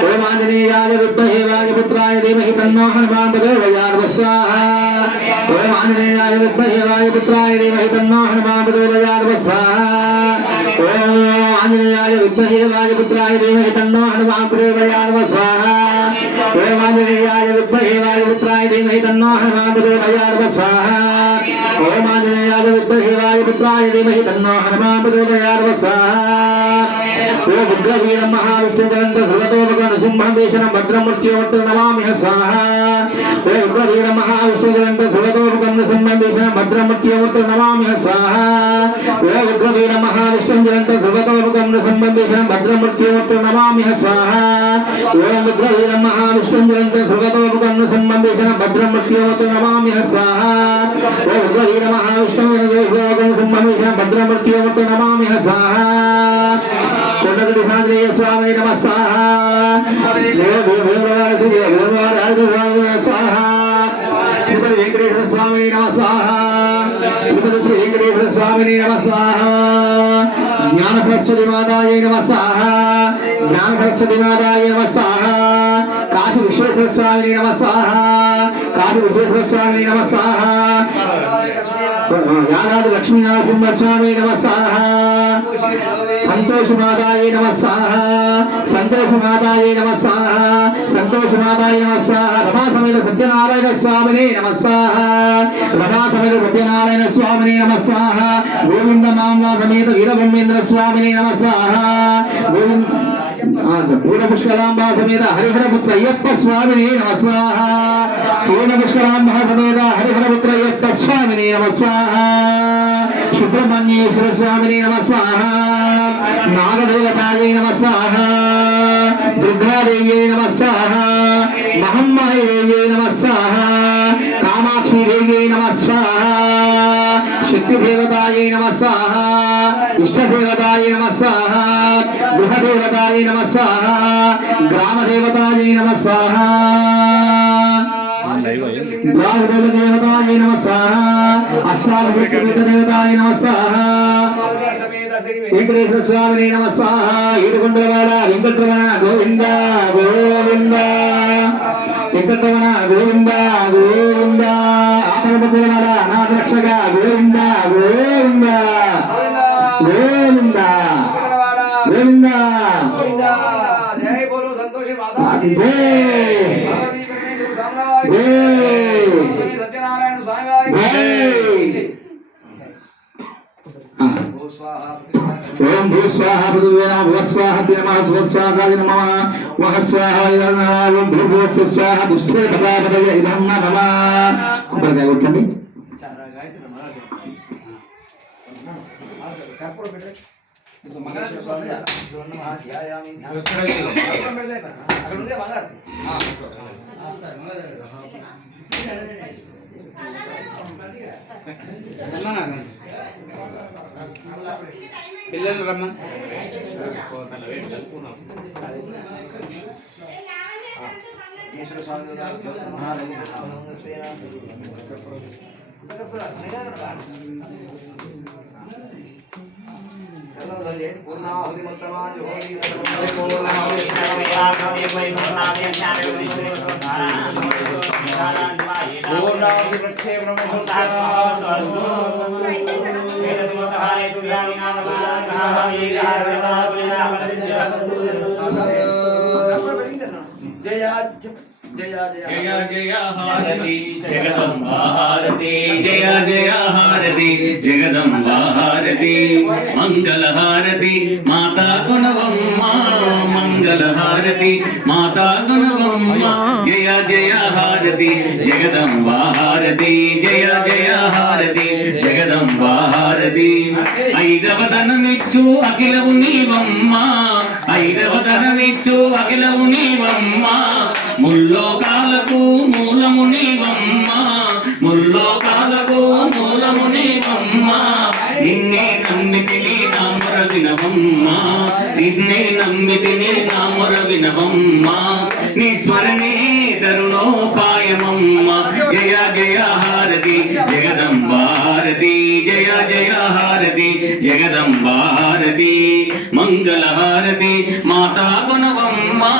ఓం ఆంజనేయాయ విద్మహే వాయుపుత్రాయ ధీమహి తన్నో హనుమాన్ ప్రచోదయాత్ ఓం ఆంజనేయాయ విద్మహే వాయుపుత్రాయ ధీమహి తన్నో హనుమాన్ ప్రచోదయాత్ ఓం ఆంజనేయాయ విద్మహే వాయుపుత్రాయ ధీమహి తన్నో హనుమాన్ ఓం ఆంజనేయాయ విద్మహే వాయుపుత్రాయ ధీమహి తన్నో హనుమాన్ స్వాహ ఓం ఆంజనేయాయ విద్మహే వాయుపుత్రాయ ధీమహి తన్నో హనుమాన్ ప్రచోదయాత్ స్వాహ ఓ ఉగ్రవీరం మహావిష్ణుజలంత సర్వతోముఖ నృసింహం వేషణం భద్రమూర్తివర్త నమామి స్వాహ ఓ ఉగ్రవీర మహావిష్ణుజలంత సర్వతోముఖం నృసింహం వేషణం భద్రమూర్తివర్త నమామి స్వాహ ఓ ఉగ్రవీరం మహావిష్ణుజలంత సర్వతోముఖం నృసింహం వేషణం భద్రమూర్తివర్త నమామి స్వాహ సంబంధించిన వేషణం భద్రమూర్తివర్త నమామి స్వాహ ఓ ఉగ్రవీర మహావిష్ణుజలంత సర్వతోముఖం నృసింహం వేషణం నమామి స్వాహ కొండగడి భాగ్రేయ స్వామి నమ స్వాహ స్వామి నమ స్వాహ తిరుపతి వెంకటేశ్వర స్వామి నమ స్వాహ తిరుపతి శ్రీ వెంకటేశ్వర స్వామిని నమ స్వాహ జ్ఞాన సరస్వతి మాతాయ నమ స్వాహ జ్ఞాన సరస్వతి మాతాయ నమ స్వాహ కాశీ విశ్వేశ్వర స్వామిని నమ కాశీ విశ్వేశ్వర స్వామిని నమ యాదాది లక్ష్మీనరసింహ స్వామి నమ సంతోష మాతాయ నమ స్వాహ. సంతోష మాతాయ నమ స్వాహ. సంతోష మాతాయ నమ స్వాహ. రమా సత్యనారాయణ స్వామిని నమ స్వాహ. రమా సత్యనారాయణ స్వామిని నమ స్వాహ. గోవింద మాంలా సమేత వీరబ్రహ్మేంద్ర స్వామిని నమ స్వాహ. గోవింద పూర్ణ పుష్కరాంబా సమేత హరిహరపుత్ర అయ్యప్ప స్వామిని నమ స్వాహ. పూర్ణ పుష్కరాంబా సమేత హరిహరపుత్ర అయ్యప్ప స్వామిని నమ స్వాహ. సుబ్రహ్మణ్యేశ్వర స్వామిని నమ స్వాహ. నాగదేవతాయ నమ స్వాహ. దుర్గాదేవ్యై నమ స్వాహ. మహమ్మాయేవ్యై నమ స్వాహ. కామాక్షి నమ స్వాహ. శక్తిదేవతాయ నమ స్వాహ. ఇష్టదేవతాయ నమ స్వాహ. గృహదేవతాయ నమ స్వాహ. గ్రామదేవతాయ నమ స్వాహ. దేవతాయ నమ స్వాహ. అష్టాదశదేవతాయ నమ వెంకటేశ్వర స్వామిని నమ స్వాహ. ఏడుకొండలవాడ వెంకటరమణ గోవింద గోవింద. వెంకటరమణ గోవింద గోవింద. ఆపదపతులవాడ అనాథ రక్షక గోవింద గోవింద. గోవింద. గోవింద. గోవింద. జై బోలో సంతోషి మాతా జై. పార్వతీ ఓం భూ స్వాహ పృథివీ నమ భువ స్వాహ నమ శుభ స్వాహాయ నమ వహ స్వాహ నమ ఓం భూ భువ స్వాహ దుష్టే పదాపదయ ఇదం నమ కొబ్బరికాయ కొట్టండి అక్కడ ఉందే పిల్లలు రమ్మని ఈశ్వర స్వామి మహారాజు పూర్ణాహుతి మొత్తమా జోహి పూర్ణావతి ప్రక్షేపణ జయ జయ జయ జయ జయ హారతి జగదంబ హారతి జయ జయ హారతి జగదంబ హారతి మంగళ హారతి మాతా గుణవమ్మ మంగళ హారతి. మాతా గుణవమ్మ జయ జయ హారతి. జగదంబ హారతి. జయ జయ హారతి. జగదంబ హారతి. ఐదవ ధనమిచ్చు అఖిలవు నీవమ్మ. ఐదవ ధనమిచ్చు అఖిలవు నీవమ్మ. ముల్లోకాలకు మూలము నీవమ్మ. ముల్లోకాలకు మూలము నీవమ్మ. నిన్నే నమ్మితిని నామర వినవమ్మా. నిన్నే నమ్మితిని నామర వినవమ్మా. నీ స్వరనే తరుణోపాయమమ్మా. జయ జయ హారతి జగదంబారతి జయ జయ హారతి జగదంబారతి మంగళ హారతి మాతా గుణవమ్మా.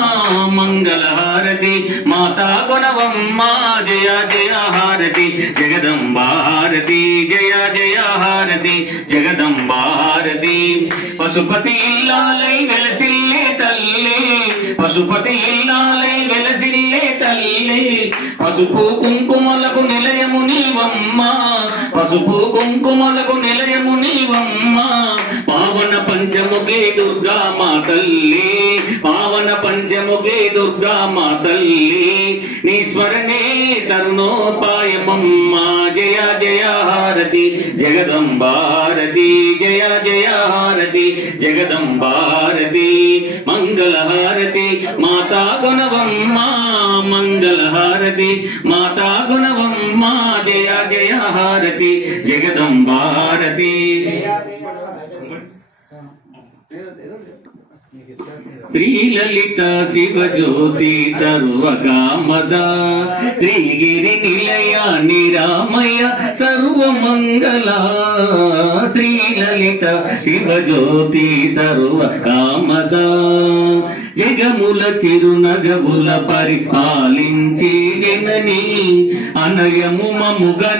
మంగళ హారతి మాతా గుణవమ్మా. జయ జయ హారతి జగదంబారతి జయ జయ హారతి జగదంబ హారతి. పశుపతి ఇల్లాలై వెలసిల్లే తల్లి. పశుపతి ఇల్లాలై వెలసిల్లే తల్లి. పసుపు కుంకుమలకు నిలయము నీవమ్మ. పసుపు కుంకుమలకు నిలయము నీవమ్మ. పావన పంచముఖే దుర్గా మా తల్లి. పావన పంచముఖే దుర్గా మా తల్లి. నీ స్వరణే తరుణోపాయమమ్మా. జయ జయ హారతి. జగదంబారతి. జయ జయ హారతి. జగదంబారతి. మంగళహారతి. మాతా గుణవమ్మా. మంగళహారతి. మాతా గుణవమ్మా. జయ జయ హారతి. జగదంబారతి. శ్రీలలిత శివజ్యోతి సర్వకామద. శ్రీగిరి నిలయ రామయ్య సర్వమంగళ. శ్రీలలిత శివజ్యోతి సర్వకామద. జగముల చిరునగముల పరిపాలించి జనని. అనయము మముగని